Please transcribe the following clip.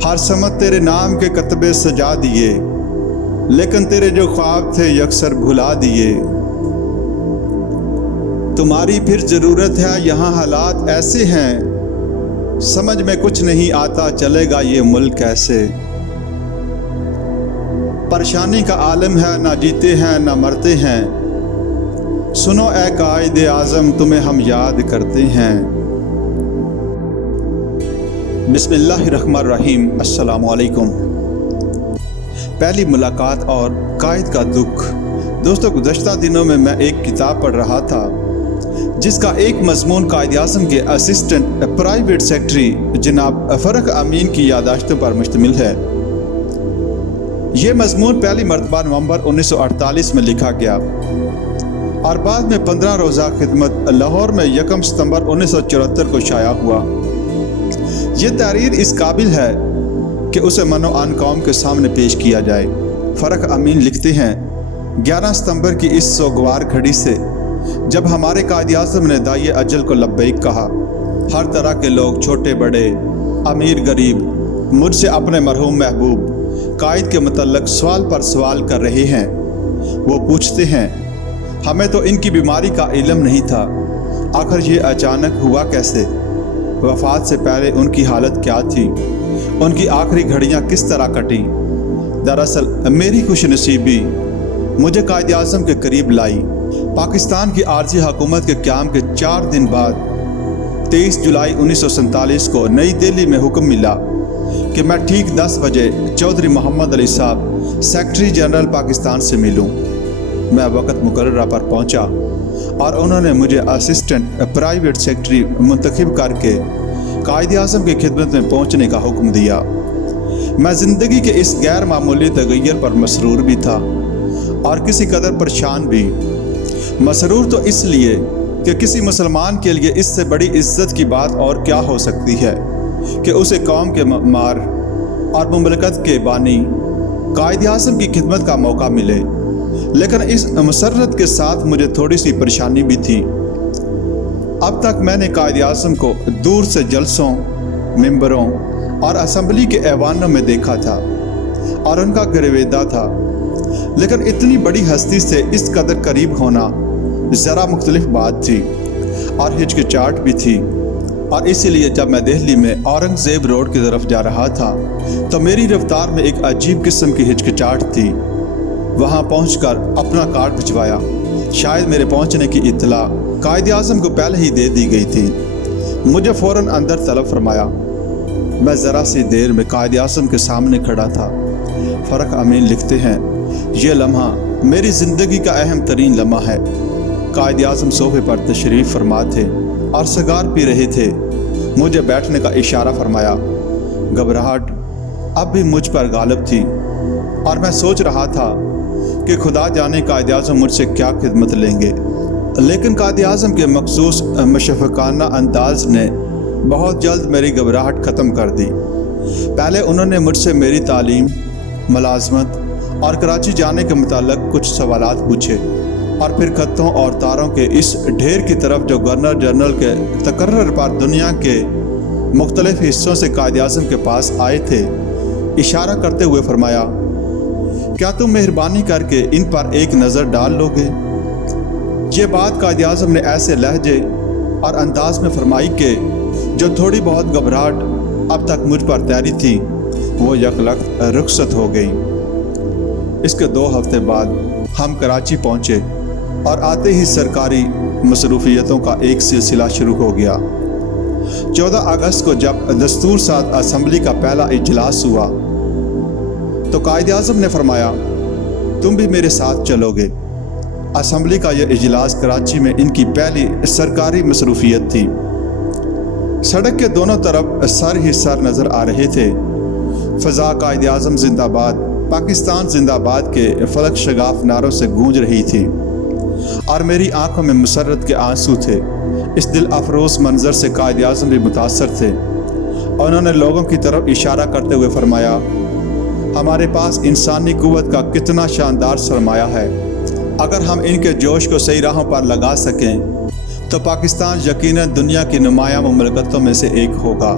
हर समत तेरे नाम के कतबे सजा दिए, लेकिन तेरे जो ख्वाब थे यकसर भुला दिए। तुम्हारी फिर ज़रूरत है, यहाँ हालात ऐसे हैं, समझ में कुछ नहीं आता चलेगा ये मुल्क कैसे। परेशानी का आलम है, ना जीते हैं ना मरते हैं, सुनो ए कायदे आज़म तुम्हें हम याद करते हैं। बिस्मिल्लाहिर्रहमानिर्रहीम। अस्सलामु अलैकुम। पहली मुलाकात और कायद का दुख। दोस्तों, गुज़श्ता दिनों में मैं एक किताब पढ़ रहा था जिसका एक मज़मून कायद-ए-आज़म के असिस्टेंट प्राइवेट सेक्रेटरी जनाब फ़रख अमीन की यादाश्तों पर मुश्तमिल है। ये मज़मून पहली मरतबा नवंबर 1948 में लिखा गया और बाद में 15 रोज़ा खिदमत लाहौर में 1 सितंबर 1974 को शाया हुआ। ये तहरीर इस काबिल है कि उसे मनो आन कौम के सामने पेश किया जाए। फ़रख अमीन लिखते हैं, 11 सितंबर की इस सोगवार घड़ी से जब हमारे कायद-ए-आज़म ने दाई अजल को लब्बैक कहा, हर तरह के लोग, छोटे बड़े, अमीर गरीब, मुझसे अपने मरहूम महबूब कायद के मतलब सवाल पर सवाल कर रहे हैं। वो पूछते हैं, हमें तो इनकी बीमारी का इल्म नहीं था, आखिर ये अचानक हुआ कैसे? वफ़ात से पहले उनकी हालत क्या थी? उनकी आखिरी घड़ियां किस तरह कटी? दरअसल मेरी खुशनसीबी मुझे कायद-ए-आज़म के करीब लाई। पाकिस्तान की आर्जी हुकूमत के क़याम के 4 दिन बाद 23 जुलाई 1947 को नई दिल्ली में हुक्म मिला कि मैं ठीक 10 बजे चौधरी मोहम्मद अली साहब सेक्रेटरी जनरल पाकिस्तान से मिलूं। मैं वक़्त मुकर्ररा पर पहुंचा और उन्होंने मुझे असिस्टेंट प्राइवेट सेक्रेटरी मुंतखब करके कायद-ए-आज़म की खिदमत में पहुंचने का हुक्म दिया। मैं ज़िंदगी के इस गैर मामूली तगय्युर पर मसरूर भी था और किसी कदर परेशान भी। मसरूर तो इसलिए कि किसी मुसलमान के लिए इससे बड़ी इज्जत की बात और क्या हो सकती है कि उसे कौम के मार और मुमलकत के बानी कायद-ए-आज़म की खिदमत का मौका मिले। लेकिन इस मसरत के साथ मुझे थोड़ी सी परेशानी भी थी। अब तक मैंने कायद-ए-आज़म को दूर से जलसों, मिंबरों और असम्बली के ऐवानों में देखा था और उनका गिरवेदा था, लेकिन इतनी बड़ी हस्ती से इस कदर करीब होना ज़रा मुख्तलिफ बात थी और हिचकिचाहट भी थी। और इसीलिए जब मैं दिल्ली में औरंगज़ेब रोड की तरफ जा रहा था तो मेरी रफ्तार में एक अजीब किस्म की हिचकिचाहट थी। वहाँ पहुंचकर अपना कार्ड भिजवाया। शायद मेरे पहुंचने की इत्तला कायद-ए-आज़म को पहले ही दे दी गई थी। मुझे फ़ौरन अंदर तलब फरमाया। मैं ज़रा सी देर में कायद-ए-आज़म के सामने खड़ा था। फ़रख अमीन लिखते हैं, ये लम्हा मेरी ज़िंदगी का अहम तरीन लम्हा है। कायद-ए-आज़म सोफे पर तशरीफ़ फरमा थे और सिगार पी रहे थे। मुझे बैठने का इशारा फरमाया। घबराहट अब भी मुझ पर गालिब थी और मैं सोच रहा था कि खुदा जाने कायद-ए-आज़म मुझसे क्या खिदमत लेंगे। लेकिन कायद-ए-आज़म के मखसूस मशफ़क़ाना अंदाज ने बहुत जल्द मेरी घबराहट ख़त्म कर दी। पहले उन्होंने मुझसे मेरी तालीम, मुलाज़मत और कराची जाने के मुताल्लिक़ कुछ सवालात पूछे और फिर खतों और तारों के इस ढेर की तरफ जो गवर्नर जनरल के तकर्रर पर दुनिया के मुख्तलिफ हिस्सों से कायद-ए-आज़म के पास आए थे, इशारा करते हुए फरमाया, क्या तुम मेहरबानी करके इन पर एक नज़र डाल लोगे? ये बात कायद-ए-आज़म ने ऐसे लहजे और अंदाज में फरमाई कि जो थोड़ी बहुत घबराहट अब तक मुझ पर तैरी थी वो यकलख्त रुखसत हो गई। इसके 2 हफ्ते बाद हम कराची पहुँचे और आते ही सरकारी मसरूफियतों का एक सिलसिला शुरू हो गया। 14 अगस्त को जब दस्तूर साथ असम्बली का पहला इजलास हुआ तो कायद-ए-आज़म ने फरमाया, तुम भी मेरे साथ चलोगे। असम्बली का यह इजलास कराची में इनकी पहली सरकारी मसरूफियत थी। सड़क के दोनों तरफ सर ही सर नज़र आ रहे थे। फ़ज़ा कायद-ए-आज़म जिंदाबाद, पाकिस्तान जिंदाबाद के फलक शगाफ नारों से गूंज रही थी और मेरी आंखों में मुसर्रत के आंसू थे। इस दिल अफरोज़ मंजर से कायद-ए-आज़म भी मुतासर थे। उन्होंने लोगों की तरफ इशारा करते हुए फरमाया, हमारे पास इंसानी कुव्वत का कितना शानदार सरमाया है। अगर हम इनके जोश को सही राहों पर लगा सकें तो पाकिस्तान यकीनन दुनिया की नुमाया मुमलकतों में से एक होगा।